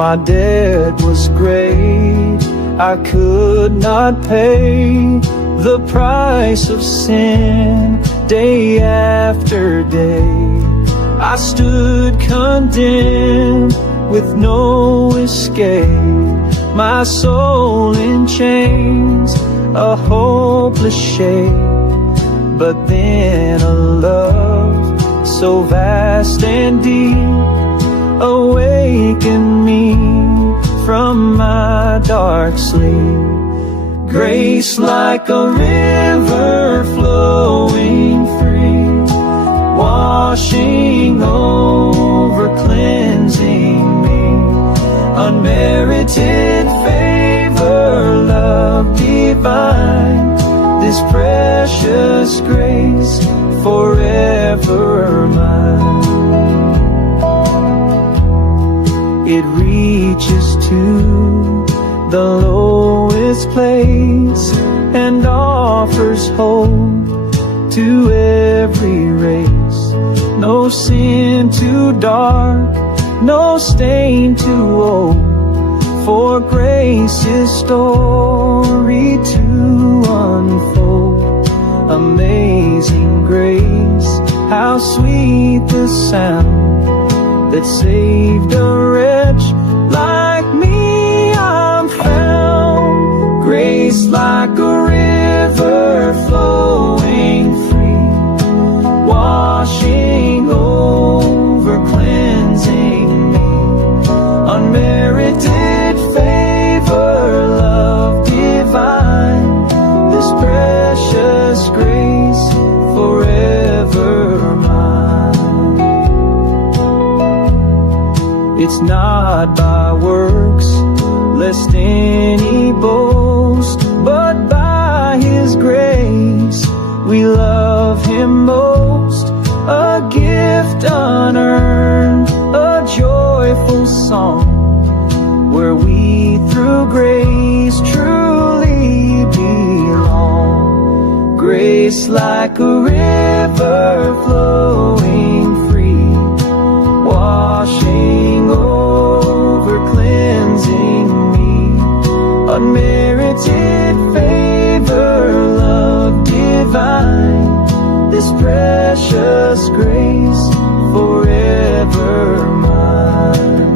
My debt was great, I could not pay the price of sin. Day after day I stood condemned with no escape, my soul in chains, a hopeless shape. But then a love so vast and deep awakened me from my dark sleep. Grace like a river flowing free, washing over, cleansing me. Unmerited favor, love divine, this precious grace forever mine. It reaches to the lowest place and offers hope to every race. No sin too dark, no stain too old, for grace's story to unfold. Amazing grace, how sweet the sound that saved a wretch like me. I'm found. Grace like a river flowing free, washing over, cleansing me. Unmerited favor, love divine, this precious grace forever mine. It's not by works, lest any boast, but by His grace we love Him most. A gift unearned, a joyful song, where we through grace truly belong. Grace like a river flowing free, washing over, cleansing me. Unmerited favor, love divine, this precious grace forever mine.